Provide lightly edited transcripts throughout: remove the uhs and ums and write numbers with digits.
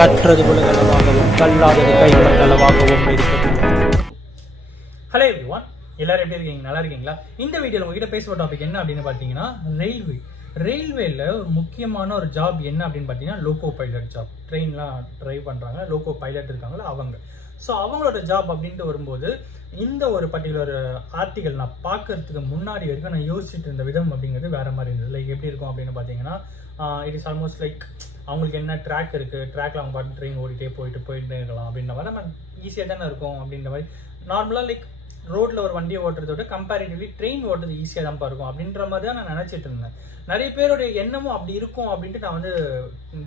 கற்றது உலகளவாகவும் கல்லாதது கைமட்டளவாகவும் இருக்கிறது. Hello everyone, எல்லாரும் எப்படி இருக்கீங்க? நல்லா இருக்கீங்களா? இந்த வீடியோவில் உங்ககிட்ட பேசுகிற டாபிக் என்ன அப்படின்னு பார்த்தீங்கன்னா ரயில்வேல ஒரு முக்கியமான ஒரு ஜாப் என்ன அப்படின்னு பார்த்தீங்கன்னா லோகோ பைலட் ஜாப். ட்ரெயின்லாம் ட்ரைவ் பண்ணுறாங்க, லோகோ பைலட் இருக்காங்களா அவங்க. ஸோ அவங்களோட ஜாப் அப்படின்ட்டு வரும்போது இந்த ஒரு பர்டிகுலர் ஆர்டிகல் நான் பார்க்கறதுக்கு முன்னாடி வரைக்கும் நான் யோசிச்சுட்டு இருந்த விதம் அப்படிங்கிறது வேற மாதிரி இருந்தது. லைக் எப்படி இருக்கும் அப்படின்னு பார்த்தீங்கன்னா இட் இஸ் ஆல்மோஸ்ட் லைக் அவங்களுக்கு என்ன ட்ராக் இருக்குது, ட்ராக்ல அவங்க பாட்டு ட்ரெயின் ஓடிட்டே போயிட்டே இருக்கலாம் அப்படின்ற மாதிரி நம்ம ஈஸியாக தானே இருக்கும் அப்படின்ற மாதிரி. நார்மலாக லைக் ரோட்டில் ஒரு வண்டியை ஓட்டுறத விட கம்பேரிட்டிவ்லி ட்ரெயின் ஓட்டுறது ஈஸியாக தான் இருக்கும் அப்படின்ற மாதிரி தான் நான் நினச்சிட்டு இருந்தேன். நிறைய பேருடைய எண்ணமும் அப்படி இருக்கும் அப்படின்ட்டு நான் வந்து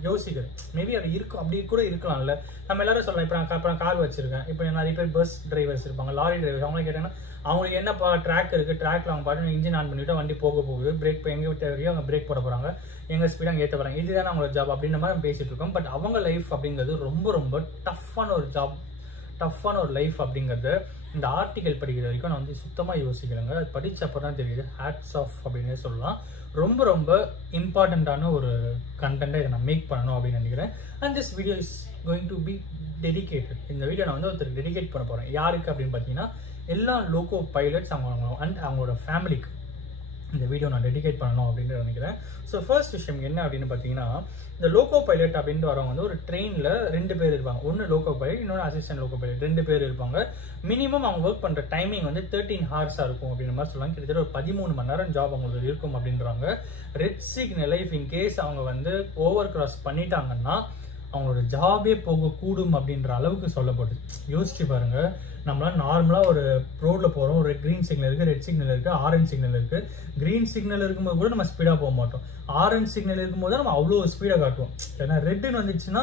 யோசிக்கிறேன். மேபி அது இருக்கும், அப்படி கூட இருக்கலாம்ல. நம்ம எல்லாரும் சொல்லலாம், இப்போ நான் கார் வச்சிருக்கேன், இப்போ நிறைய பேர் பஸ் டிரைவர்ஸ் இருப்பாங்க, லாரி டிரைவர்ஸ். அவங்களே கேட்டாங்கன்னா அவங்களுக்கு என்னப்பா ட்ராக் இருக்குது, ட்ராக்ல அவங்க பாட்டு இன்ஜின் ஆன் பண்ணிவிட்டு வண்டி போகுது, பிரேக் எங்கே விட்டு வரையும் அவங்க பிரேக் போட போகிறாங்க, எங்கள் ஸ்பீடாக அங்கே ஏற்ற போகிறாங்க, இதுதான் அவங்களோட ஜாப் அப்படின்ற மாதிரி நம்ம பேசிகிட்டு இருக்கோம். பட் அவங்க லைஃப் அப்படிங்கிறது ரொம்ப ரொம்ப டஃப்பான ஒரு ஜாப், டஃப்பான ஒரு லைஃப் அப்படிங்கிறது இந்த ஆர்டிகல் படிக்கிற வரைக்கும் நான் வந்து சுத்தமாக யோசிக்கிறேங்க. அது படித்தப்போ தான் தெரியுது. ஹேட்ஸ் ஆஃப் அப்படின்னே சொல்லலாம். ரொம்ப ரொம்ப இம்பார்ட்டண்ட்டான ஒரு கண்டென்ட்டை இதை நான் மேக் பண்ணணும் அப்படின்னு நினைக்கிறேன். And this video is going to B dedicated. இந்த வீடியோ நான் வந்து ஒருத்தருக்கு டெடிகேட் பண்ண போகிறேன். யாருக்கு அப்படின்னு பார்த்தீங்கன்னா எல்லா லோகோ பைலட்ஸ் அவங்க அண்ட் அவங்களோட ஃபேமிலிக்கு இந்த வீடியோ நான் டெடிகேட் பண்ணணும் அப்படின்னு நினைக்கிறேன். ஸோ ஃபர்ஸ்ட் விஷயம் என்ன அப்படின்னு பார்த்தீங்கன்னா இந்த லோகோ பைலட் அப்படின்ட்டு வரவங்க வந்து ஒரு ட்ரெயினில் 2 பேர் இருப்பாங்க. ஒன்று லோகோ பைலட், இன்னொன்று அசிஸ்டன்ட் லோகோ பைலட். 2 பேர் இருப்பாங்க. மினிமம் அவங்க ஒர்க் பண்ணுற டைமிங் வந்து 13 ஹார்ஸாக இருக்கும் அப்படின்ற மாதிரி சொல்லுவாங்க. கிட்டத்தட்ட ஒரு 13 மணி நேரம் ஜாப் அவங்களுக்கு இருக்கும் அப்படின்றாங்க. Red signal if in case அவங்க வந்து ஓவர் கிராஸ் பண்ணிட்டாங்கன்னா அவங்களோட ஜாபே போகக்கூடும் அப்படின்ற அளவுக்கு சொல்லப்படுது. யோசிச்சு பாருங்க, நம்மளாம் நார்மலாக ஒரு ரோட்டில் போகிறோம், ஒரு க்ரீன் சிக்னல் இருக்குது, ரெட் சிக்னல் இருக்குது, ஆரஞ்ச் சிக்னல் இருக்குது. க்ரீன் சிக்னல் இருக்கும்போது கூட நம்ம ஸ்பீடாக போக மாட்டோம். ஆரஞ்ச் சிக்னல் இருக்கும்போது நம்ம அவ்வளோ ஸ்பீடாக காட்டுவோம். ஏன்னா ரெட்டுன்னு வந்துச்சுன்னா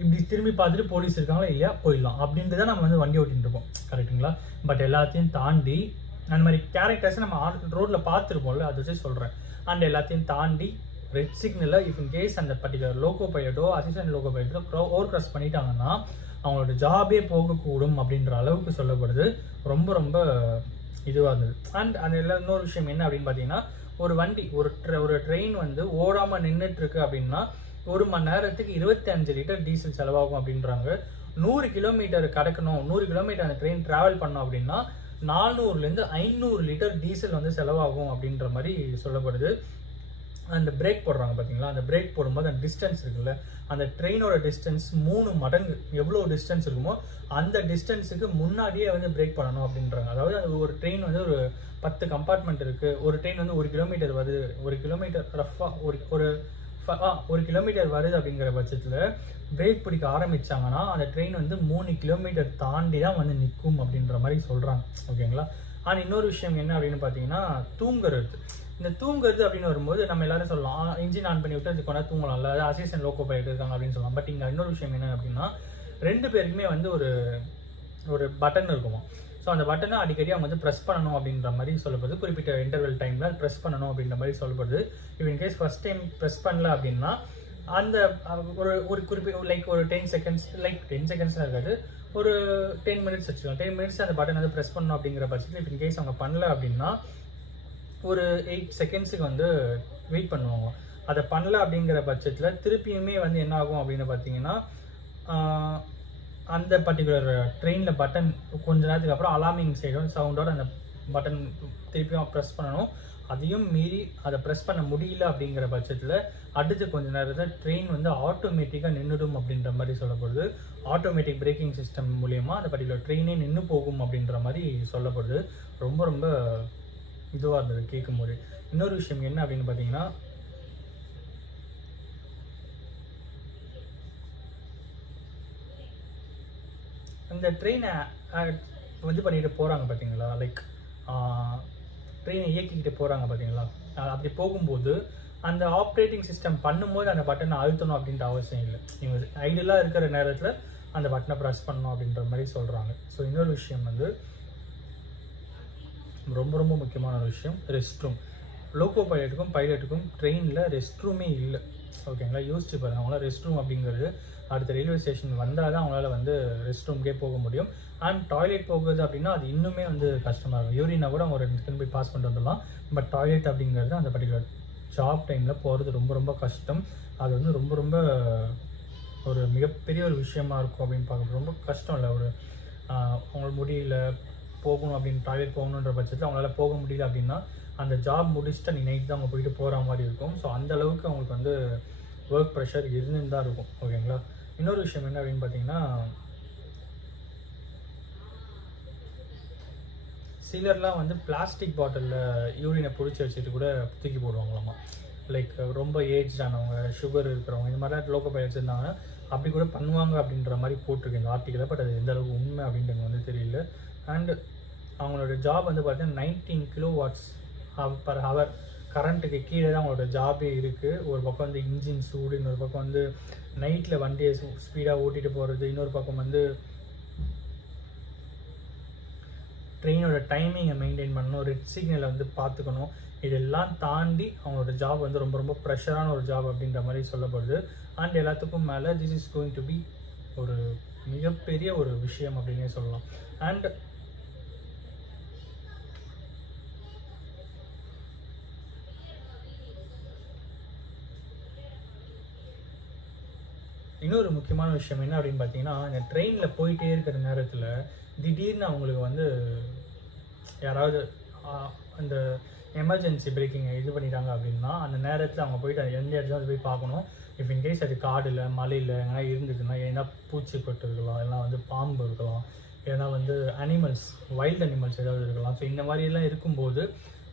இப்படி திரும்பி பார்த்துட்டு போலீஸ் இருக்காங்களா இல்லையா போயிடலாம் அப்படின்ட்டு தான் நம்ம வந்து வண்டி ஓட்டிகிட்டு இருப்போம். கரெக்டுங்களா? பட் எல்லாத்தையும் தாண்டி அந்த மாதிரி கேரக்டர்ஸை நம்ம ரோட்டில் பார்த்துருப்போம்ல, அதை வச்சு சொல்கிறேன். அண்ட் எல்லாத்தையும் தாண்டி ரெட் சிக்னலில் இஃப் இன் கேஸ் அந்த பர்டிகுலர் லோகோ பைலட்டோ அசிஸ்டன்ட் லோகோ பைலட்டோ ஓவர் கிராஸ் பண்ணிட்டாங்கன்னா அவங்களோட ஜாபே போகக்கூடும் அப்படின்ற அளவுக்கு சொல்லப்படுது. ரொம்ப ரொம்ப இதுவாக இருந்தது. அண்ட் அது எல்லாம் இன்னொரு விஷயம் என்ன அப்படின்னு பார்த்தீங்கன்னா ஒரு வண்டி ஒரு ட்ரெயின் வந்து ஓடாமல் நின்றுட்டு இருக்கு அப்படின்னா 1 மணி நேரத்துக்கு 25 லிட்டர் டீசல் செலவாகும் அப்படின்றாங்க. 100 கிலோமீட்டர் கடக்கணும், 100 கிலோமீட்டர் அந்த ட்ரெயின் ட்ராவல் பண்ணோம் அப்படின்னா 400லேருந்து 500 லிட்டர் டீசல் வந்து செலவாகும் அப்படின்ற மாதிரி சொல்லப்படுது. அந்த பிரேக் போடுறாங்க பார்த்தீங்களா, அந்த பிரேக் போடும்போது அந்த டிஸ்டன்ஸ் இருக்குல்ல, அந்த ட்ரெயினோட டிஸ்டன்ஸ் 3 மடங்கு எவ்வளோ டிஸ்டன்ஸ் இருக்குமோ அந்த டிஸ்டன்ஸுக்கு முன்னாடியே வந்து பிரேக் பண்ணணும் அப்படின்றாங்க. அதாவது அது ஒரு ட்ரெயின் வந்து ஒரு 10 கம்பார்ட்மெண்ட் இருக்குது. ஒரு ட்ரெயின் வந்து 1 கிலோமீட்டர் வருது, 1 கிலோமீட்டர் ரஃபாக 1 கிலோமீட்டர் வருது அப்படிங்கிற பட்சத்தில் பிரேக் பிடிக்க ஆரம்பித்தாங்கன்னா அந்த ட்ரெயின் வந்து 3 கிலோமீட்டர் தாண்டி தான் வந்து நிற்கும் அப்படின்ற மாதிரி சொல்கிறாங்க. ஓகேங்களா? ஆனால் இன்னொரு விஷயம் என்ன அப்படின்னு பார்த்தீங்கன்னா தூங்குறது. இந்த தூங்குறது அப்படின்னு வரும்போது நம்ம எல்லாரும் சொல்லலாம் இன்ஜின் ஆன் பண்ணி விட்டு அது கொண்டா தூங்கலாம்ல, அது அசிஸ்டன்ட் லோகோ பைலட் இருக்காங்க அப்படின்னு சொல்லலாம். பட் இங்கே இன்னொரு விஷயம் என்ன அப்படின்னா 2 பேருக்குமே வந்து ஒரு பட்டன் இருக்குமா. ஸோ அந்த பட்டனை அடிக்கடி அவங்க வந்து ப்ரெஸ் பண்ணணும் அப்படின்ற மாதிரி சொல்லப்படுது. குறிப்பிட்ட இன்டர்வல் டைமில் அது ப்ரெஸ் பண்ணணும் அப்படின்ற மாதிரி சொல்லப்படுது. இப்போ இன்கேஸ் ஃபர்ஸ்ட் டைம் ப்ரெஸ் பண்ணல அப்படின்னா அந்த ஒரு குறிப்பிட்ட லைக் ஒரு 10 செகண்ட்ஸ், லைக் 10 செகண்ட்ஸாக இருக்காது, ஒரு 10 மினிட்ஸ் வச்சுக்கலாம். 10 மினிட்ஸ் அந்த பட்டன் வந்து ப்ரெஸ் பண்ணணும் அப்படிங்கிற பட்சத்தில் இப்போ இன்கேஸ் அவங்க பண்ணல அப்படின்னா ஒரு 8 செகண்ட்ஸுக்கு வந்து வெயிட் பண்ணுவாங்க. அதை பண்ணல அப்படிங்கிற பட்சத்தில் திருப்பியுமே வந்து என்ன ஆகும் அப்படின்னு பார்த்தீங்கன்னா அந்த பர்டிகுலர் ட்ரெயினில் பட்டன் கொஞ்ச நேரத்துக்கு அப்புறம் அலார்மிங் சவுண்டோட அந்த பட்டன் திருப்பியும் ப்ரெஸ் பண்ணணும். அதையும் மீறி அதை ப்ரெஸ் பண்ண முடியல அப்படிங்கிற பட்சத்தில் அடுத்து கொஞ்ச நேரத்தில் ட்ரெயின் வந்து ஆட்டோமேட்டிக்காக நின்றுடும் அப்படின்ற மாதிரி சொல்லப்படுது. ஆட்டோமேட்டிக் பிரேக்கிங் சிஸ்டம் மூலயமா அந்த பர்டிகுலர் ட்ரெயினே நின்று போகும் அப்படின்ற மாதிரி சொல்லப்படுது. ரொம்ப ரொம்ப இதுவாக இருந்தது கேட்கும்போது. இன்னொரு விஷயம் என்ன அப்படின்னு பார்த்தீங்கன்னா அந்த ட்ரெயினை வந்து பண்ணிட்டு போகிறாங்க பார்த்தீங்களா, லைக் ட்ரெயினை இயக்கிக்கிட்டு போகிறாங்க பார்த்தீங்களா, அப்படி போகும்போது அந்த ஆப்ரேட்டிங் சிஸ்டம் பண்ணும்போது அந்த பட்டனை அழுத்தணும் அப்படின்ற அவசியம் இல்லை. நீங்கள் ஐடியலாக இருக்கிற நேரத்தில் அந்த பட்டனை ப்ரெஸ் பண்ணணும் அப்படின்ற மாதிரி சொல்கிறாங்க. ஸோ இன்னொரு விஷயம் வந்து ரொம்ப ரொம்ப முக்கியமான ஒரு விஷயம், ரெஸ்ட் ரூம். லோகோ பைலட்டுக்கும் ட்ரெயினில் ரெஸ்ட் ரூமே இல்லை. ஓகேங்களா? யோசிச்சு பாருங்கள். அவங்களாம் ரெஸ்ட் ரூம் அப்படிங்கிறது அடுத்த ரயில்வே ஸ்டேஷன் வந்தால் தான் அவங்களால வந்து ரெஸ்ட் ரூம்கே போக முடியும். அண்ட் டாய்லெட் போகுது அப்படின்னா அது இன்னுமே வந்து கஷ்டமாக இருக்கும். யூரினா கூட அவங்க 2 செகண்ட் போய் பாஸ் பண்ணிட்டு வந்துடலாம். பட் டாய்லெட் அப்படிங்கிறது அந்த பர்டிகுலர் ஜாப் டைமில் போகிறது ரொம்ப ரொம்ப கஷ்டம். அது வந்து ரொம்ப ரொம்ப ஒரு மிகப்பெரிய ஒரு விஷயமா இருக்கும் அப்படின்னு பார்க்கும்போது ரொம்ப கஷ்டம் இல்லை. ஒரு அவங்களுக்கு முடியல போகணும் அப்படின்னு டாய்லெட் போகணுன்ற பட்சத்தில் அவங்களால போக முடியல அப்படின்னா அந்த ஜாப் முடிச்சுட்டு நீ நைட் தான் அவங்க போயிட்டு போகிற மாதிரி இருக்கும். ஸோ அந்த அளவுக்கு அவங்களுக்கு வந்து ஒர்க் ப்ரெஷர் இருந்துன்னு தான் இருக்கும். ஓகேங்களா. இன்னொரு விஷயம் என்ன அப்படின்னு பார்த்தீங்கன்னா, சிலர்லாம் வந்து பிளாஸ்டிக் பாட்டிலில் யூரினை பிடிச்சி வச்சுட்டு கூட தூக்கி போடுவாங்களாமா. லைக் ரொம்ப ஏஜ் ஆனவங்க, சுகர் இருக்கிறவங்க, இந்த மாதிரிலாம் லோக்கோ பைலட்ஸ் இருந்தாங்கன்னா அப்படி கூட பண்ணுவாங்க அப்படின்ற மாதிரி போட்டிருக்கு இந்த ஆர்டிக்கலில். பட் அது எந்த அளவுக்கு உண்மை அப்படின்றது வந்து தெரியல. அண்ட் அவங்களோட ஜாப் வந்து பார்த்தீங்கன்னா 19 kilowatts per hour கரண்ட்டுக்கு கீழே தான் அவங்களோட ஜாபே இருக்குது. ஒரு பக்கம் வந்து இன்ஜின் சூடு, இன்னொரு பக்கம் வந்து நைட்டில் வண்டியை ஸ்பீடாக ஓட்டிகிட்டு போகிறது, இன்னொரு பக்கம் வந்து ட்ரெயினோட டைமிங்கை மெயின்டைன் பண்ணணும், ரெட் சிக்னலை வந்து பார்த்துக்கணும். இதெல்லாம் தாண்டி அவங்களோட ஜாப் வந்து ரொம்ப ரொம்ப ப்ரெஷரான ஒரு ஜாப் அப்படின்ற மாதிரி சொல்லப்படுது. அண்ட் எல்லாத்துக்கும் மேலே this is going to be ஒரு மிகப்பெரிய ஒரு விஷயம் அப்படின்னே சொல்லலாம். அண்ட் இன்னொரு முக்கியமான விஷயம் என்ன அப்படின்னு பார்த்தீங்கன்னா, இந்த ட்ரெயினில் போயிட்டே இருக்கிற நேரத்தில் திடீர்னு அவங்களுக்கு வந்து யாராவது அந்த எமர்ஜென்சி பிரேக்கிங்கை இது பண்ணிட்டாங்க அப்படின்னா அந்த நேரத்தில் அவங்க போயிட்டு எந்த இடத்துல அது போய் பார்க்கணும். இஃப் இன்கேஸ் அது காடில் மலையில் எங்கன்னா இருந்துச்சுன்னா ஏன்னா பூச்சி பட்டு இருக்கலாம், இல்லைனா வந்து பாம்பு இருக்கலாம், இல்லைனா வந்து அனிமல்ஸ், வைல்டு அனிமல்ஸ் ஏதாவது இருக்கலாம். ஸோ இந்த மாதிரிலாம் இருக்கும்போது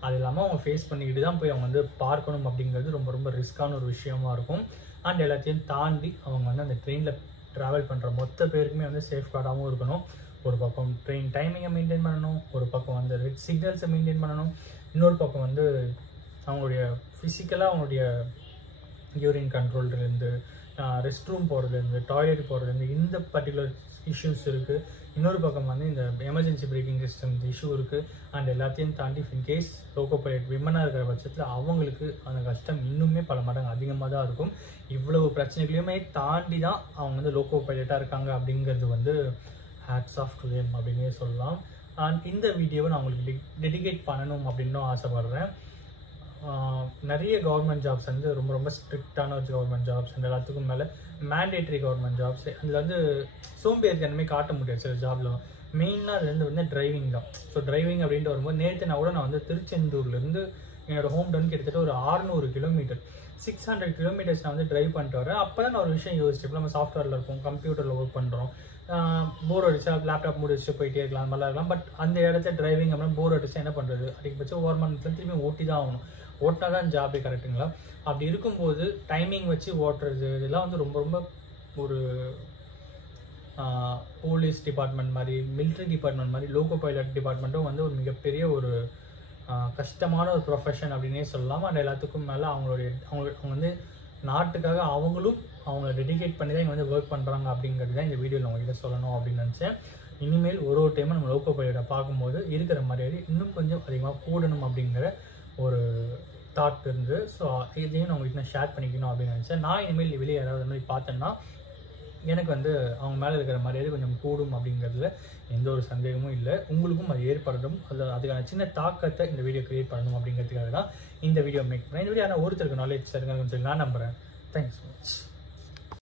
அது இல்லாமல் அவங்க ஃபேஸ் பண்ணிக்கிட்டு தான் போய் அவங்க வந்து பார்க்கணும் அப்படிங்கிறது ரொம்ப ரொம்ப ரிஸ்க்கான ஒரு விஷயமா இருக்கும். அண்ட் எல்லாத்தையும் தாண்டி அவங்க வந்து அந்த ட்ரெயினில் ட்ராவல் பண்ணுற மொத்த பேருக்குமே வந்து சேஃப்கார்டாகவும் இருக்கணும். ஒரு பக்கம் ட்ரெயின் டைமிங்கை மெயின்டைன் பண்ணணும், ஒரு பக்கம் வந்து ரெட் சிக்னல்ஸை மெயின்டைன் பண்ணணும், இன்னொரு பக்கம் வந்து அவங்களுடைய ஃபிசிக்கலாக அவங்களுடைய யூரின் கண்ட்ரோல்லேருந்து, ரெஸ்ட் ரூம் போகிறதுலேருந்து, டாய்லெட் போகிறதுலேருந்து இந்த பர்டிகுலர் இஷ்யூஸ் இருக்குது. இன்னொரு பக்கம் வந்து இந்த எமர்ஜென்சி பிரேக்கிங் சிஸ்டம் இஷ்யூ இருக்குது. அண்ட் எல்லாத்தையும் தாண்டி இன்கேஸ் லோக்கோ பைலட் விமனாக இருக்கிற பட்சத்தில் அவங்களுக்கு அந்த கஷ்டம் இன்னுமே பல மடங்கு அதிகமாக தான் இருக்கும். இவ்வளவு பிரச்சனைகளையுமே தாண்டி தான் அவங்க வந்து லோக்கோ பைலட்டாக இருக்காங்க அப்படிங்கிறது வந்து ஹேட்ஸ் ஆஃப் டு தேம் அப்படின்னே சொல்லலாம். அண்ட் இந்த வீடியோவை நான் உங்களுக்கு டெடிகேட் பண்ணணும் அப்படின்னும் ஆசைப்படுறேன். நிறைய கவர்மெண்ட் ஜாப்ஸ் வந்து ரொம்ப ரொம்ப ஸ்ட்ரிக்டான ஒரு கவர்மெண்ட் ஜாப்ஸ், அந்த எல்லாத்துக்கும் மேலே மேண்டேட்ரி கவர்மெண்ட் ஜாப்ஸ். அதில் வந்து சோம்பேறித்தனமே காட்ட முடியாது சில ஜாபில். மெயினாக அதுலேருந்து வந்து டிரைவிங் தான். ஸோ டிரைவிங் அப்படின்ட்டு வரும்போது நேற்று நான் வந்து திருச்செந்தூர்லேருந்து என்னோடய ஹோம் டவுன் கிட்டத்தட்ட ஒரு 600 கிலோமீட்டர், 600 கிலோமீட்டர்ஸ் நான் வந்து ட்ரைவ் பண்ணிட்டு வரேன். அப்போ தான் நான் ஒரு விஷயம் யோசிச்சேன். இப்போ நம்ம சாஃப்ட்வேரில் இருக்கோம், கம்ப்யூட்டரில் ஒர்க் பண்ணுறோம், போர் அடிச்சா லேப்டாப் மூடி வச்சுட்டு போயிட்டே இருக்கலாம், நல்லா இருக்கலாம். பட் அந்த இடத்துல டிரைவிங் அப்படின்னா போர் அடிச்சா என்ன பண்ணுறது, அதிகபட்சம் ஒரு மணி நேரத்தில் திரும்பி ஓட்டி தான் ஆகணும். ஓட்டினா தான் ஜாபே கரெக்டுங்களா. அப்படி இருக்கும்போது டைமிங் வச்சு ஓட்டுறது இதெல்லாம் வந்து ரொம்ப ரொம்ப ஒரு போலீஸ் டிபார்ட்மெண்ட் மாதிரி, மிலிட்ரி டிபார்ட்மெண்ட் மாதிரி லோக்கோ பைலட் டிபார்ட்மெண்ட்டும் வந்து ஒரு மிகப்பெரிய ஒரு கஷ்டமான ஒரு ப்ரொஃபஷன் அப்படின்னே சொல்லலாம். அண்ட் எல்லாத்துக்கும் மேலே அவங்க வந்து நாட்டுக்காக அவங்களும் அவங்க டெடிகேட் பண்ணி தான் இங்கே வந்து ஒர்க் பண்ணுறாங்க அப்படிங்கிறது தான் இந்த வீடியோவில் உங்ககிட்ட சொல்லணும் அப்படின்னு நினச்சேன். இனிமேல் ஒரு டைமும் நம்ம லோக்கோ பைலட்டை பார்க்கும்போது இருக்கிற மரியாதை இன்னும் கொஞ்சம் அதிகமாக கூடணும் அப்படிங்கிற ஒரு தாட் இருந்து. ஸோ இதையும் நான் உங்கள்கிட்ட ஷேர் பண்ணிக்கணும் அப்படின்னு நினச்சேன். நான் இனிமேல் வெளியே யாராவது மாதிரி பார்த்தேன்னா எனக்கு வந்து அவங்க மேலே இருக்கிற மரியாதை கொஞ்சம் கூடும் அப்படிங்கிறதுல எந்த ஒரு சந்தேகமும் இல்லை. உங்களுக்கும் அது ஏற்படணும், அதுக்கான சின்ன தாக்கத்தை இந்த வீடியோ கிரியேட் பண்ணணும் அப்படிங்கிறதுக்காக தான் இந்த வீடியோ மேக் பண்ணேன். இந்த வீடியோ ஆனால் ஒருத்தருக்கு நாலேஜ் தருங்கன்னு சொல்லி நான் நம்புகிறேன். Thanks so much.